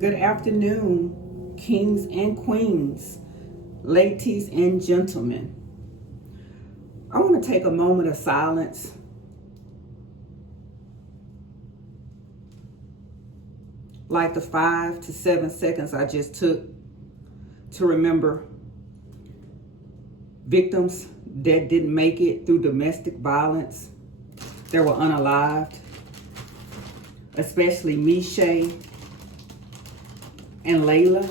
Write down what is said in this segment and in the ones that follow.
Good afternoon, kings and queens, ladies and gentlemen. I want to take a moment of silence like the 5 to 7 seconds I just took to remember victims that didn't make it through domestic violence, that were unalived, especially Meshay and Layla,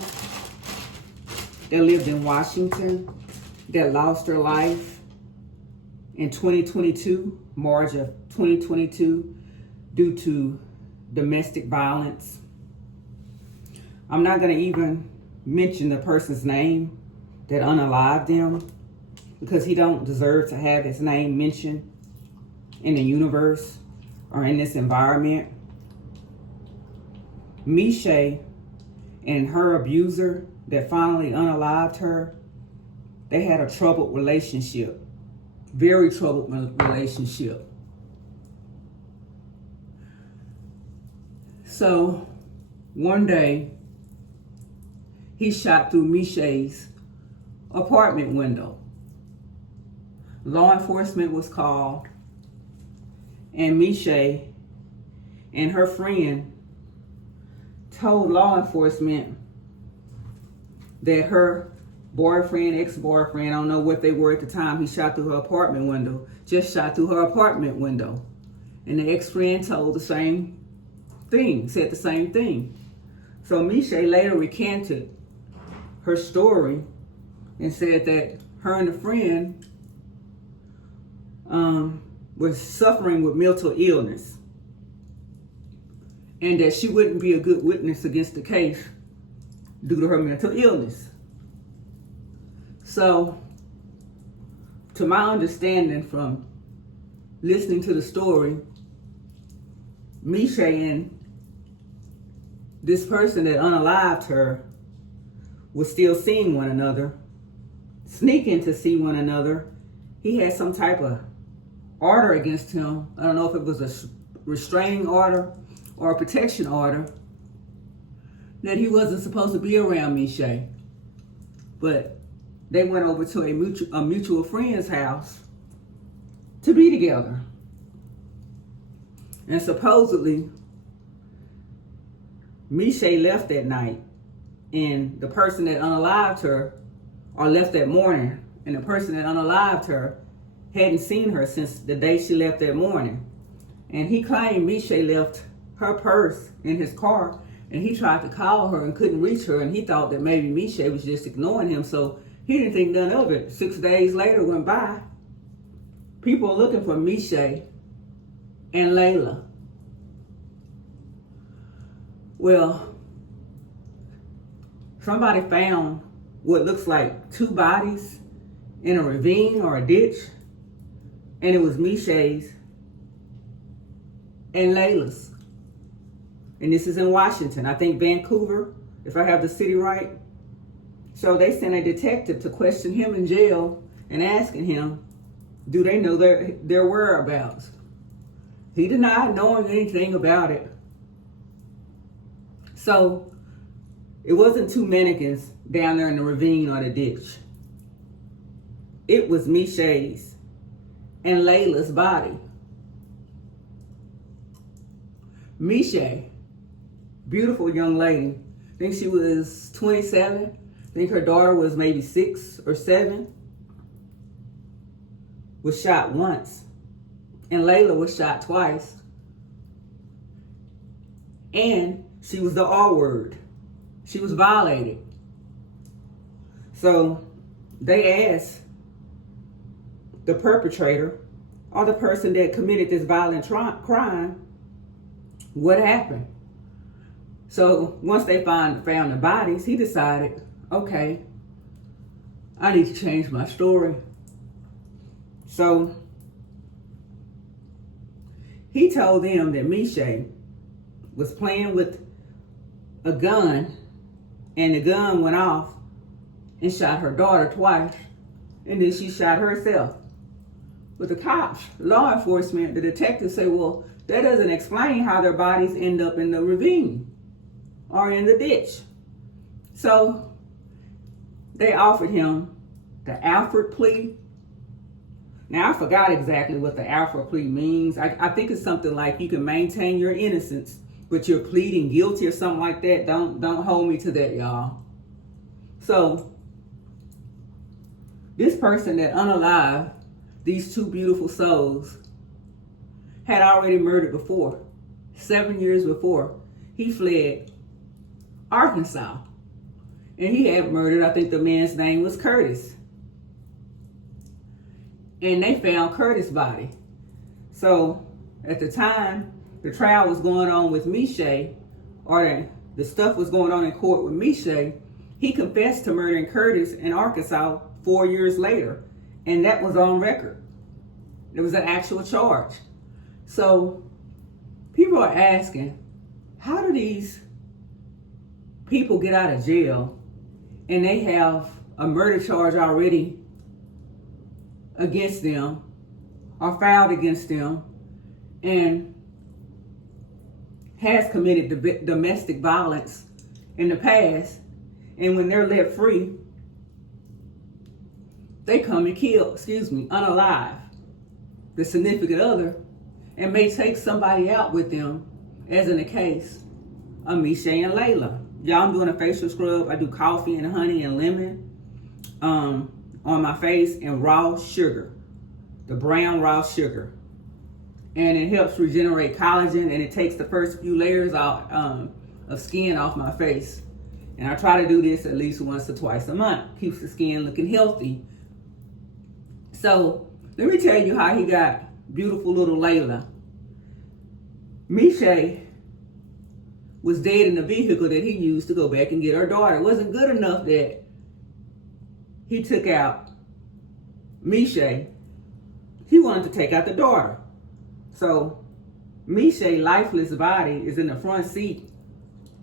that lived in Washington, that lost her life in 2022, March of 2022, due to domestic violence. I'm not going to even mention the person's name that unalived them, because he don't deserve to have his name mentioned in the universe or in this environment. Meshay and her abuser that finally unalived her, they had a troubled relationship, very troubled relationship. So one day, he shot through Meshay's apartment window. Law enforcement was called, and Meshay and her friend told law enforcement that her boyfriend, ex-boyfriend, I don't know what they were at the time, he shot through her apartment window, just shot through her apartment window. And the ex-friend told the same thing, said the same thing. So Meshay later recanted her story and said that her and the friend was suffering with mental illness, and that she wouldn't be a good witness against the case due to her mental illness. So, to my understanding from listening to the story, Meshay and this person that unalived her was still seeing one another, sneaking to see one another. He had some type of order against him. I don't know if it was a restraining order or a protection order, that he wasn't supposed to be around Meshay. But they went over to a mutual friend's house to be together. And supposedly, Meshay left that night, and the person that unalived her, or left that morning, and the person that unalived her hadn't seen her since the day she left that morning. And he claimed Meshay left her purse in his car, and he tried to call her and couldn't reach her, and he thought that maybe Meshay was just ignoring him, so he didn't think none of it. 6 days later went by. People are looking for Meshay and Layla. Well, somebody found what looks like 2 bodies in a ravine or a ditch, and it was Meshay's and Layla's. And this is in Washington, I think Vancouver, if I have the city right. So they sent a detective to question him in jail and asking him, do they know their whereabouts? He denied knowing anything about it. So it wasn't 2 mannequins down there in the ravine or the ditch. It was Meshay's and Layla's body. Meshay, beautiful young lady. I think she was 27. I think her daughter was maybe 6 or 7. Was shot once. And Layla was shot twice. And she was the R word. She was violated. So they asked the perpetrator, or the person that committed this violent crime, what happened. So once they found the bodies, he decided, okay, I need to change my story. So he told them that Meshay was playing with a gun, and the gun went off and shot her daughter twice, and then she shot herself. But the cops, law enforcement, the detectives say, well, that doesn't explain how their bodies end up in the ravine. or in the ditch. So they offered him the Alfred plea. Now, I forgot exactly what the Alfred plea means. I think it's something like you can maintain your innocence, but you're pleading guilty or something like that. Don't hold me to that, y'all. So this person that unalived these two beautiful souls had already murdered before. 7 years before, he fled Arkansas. And he had murdered, I think the man's name was Curtis. And they found Curtis' body. So at the time the trial was going on with Meshay, or the stuff was going on in court with Meshay, he confessed to murdering Curtis in Arkansas 4 years later. And that was on record. It was an actual charge. So people are asking, how do these people get out of jail and they have a murder charge already against them or filed against them and has committed domestic violence in the past, and when they're let free, they come and kill, unalive the significant other and may take somebody out with them, as in the case of Meshay and Layla. Y'all, I'm doing a facial scrub. I do coffee and honey and lemon on my face and raw sugar, the brown raw sugar. And it helps regenerate collagen, and it takes the first few layers out of skin off my face. And I try to do this at least once or twice a month. Keeps the skin looking healthy. So let me tell you how he got beautiful little Layla. Meshay was dead in the vehicle that he used to go back and get her daughter. It wasn't good enough that he took out Meshay. He wanted to take out the daughter. So Meshay's lifeless body is in the front seat,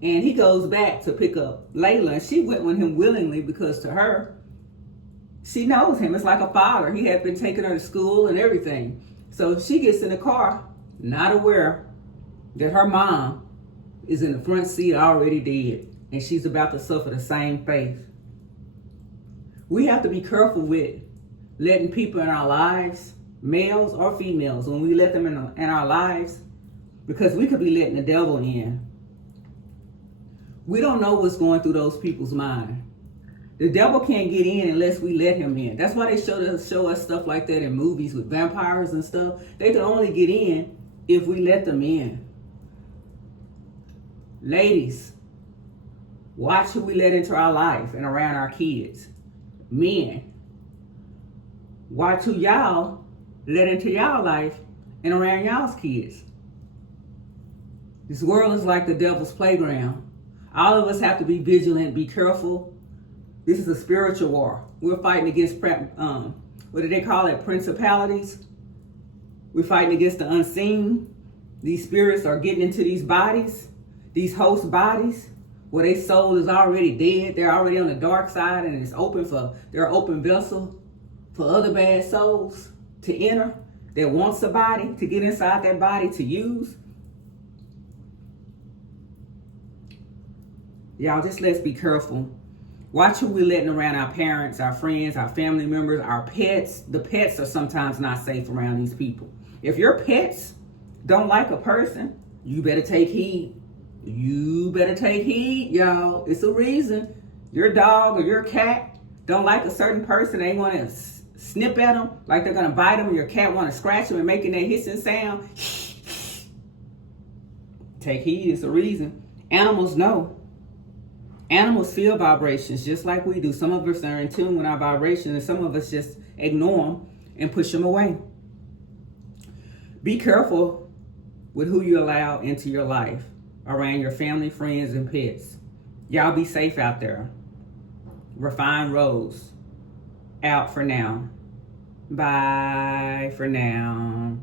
and he goes back to pick up Layla, and she went with him willingly because to her, she knows him. It's like a father. He had been taking her to school and everything. So she gets in the car, not aware that her mom is in the front seat already dead, and she's about to suffer the same fate. We have to be careful with letting people in our lives, males or females, when we let them in our lives, because we could be letting the devil in. We don't know what's going through those people's mind. The devil can't get in unless we let him in. That's why they show us stuff like that in movies with vampires and stuff. They can only get in if we let them in. Ladies, watch who we let into our life and around our kids. Men, watch who y'all let into y'all life and around y'all's kids. This world is like the devil's playground. All of us have to be vigilant, be careful. This is a spiritual war. We're fighting against, what do they call it, principalities. We're fighting against the unseen. These spirits are getting into these bodies, these host bodies, where their soul is already dead. They're already on the dark side, and it's they're an open vessel for other bad souls to enter that wants a body, to get inside that body to use. Y'all, just let's be careful. Watch who we're letting around our parents, our friends, our family members, our pets. The pets are sometimes not safe around these people. If your pets don't like a person, you better take heed. You better take heed, y'all. It's a reason. Your dog or your cat don't like a certain person. They want to snip at them like they're going to bite them. Your cat want to scratch them and making that hissing sound. Take heed. It's a reason. Animals know. Animals feel vibrations just like we do. Some of us are in tune with our vibrations, and some of us just ignore them and push them away. Be careful with who you allow into your life around your family, friends, and pets. Y'all be safe out there. Refined Rose, out for now. Bye for now.